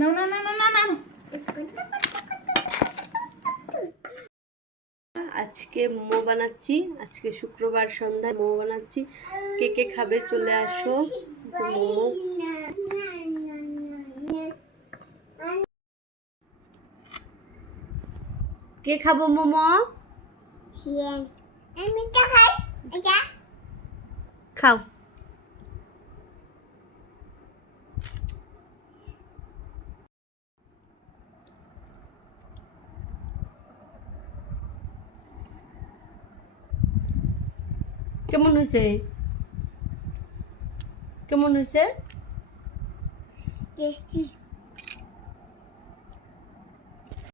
না না না না না না। আজকে মোমো বানাচ্ছি, আজকে শুক্রবার সন্ধ্যায় মোমো বানাচ্ছি। কে কে খাবে চলে আসো। যে মোমো কে খাবো মোমো? আমি তো খাই এটা। খাও। কেমন হয়েছে? কেমন হয়েছে? টেস্টি।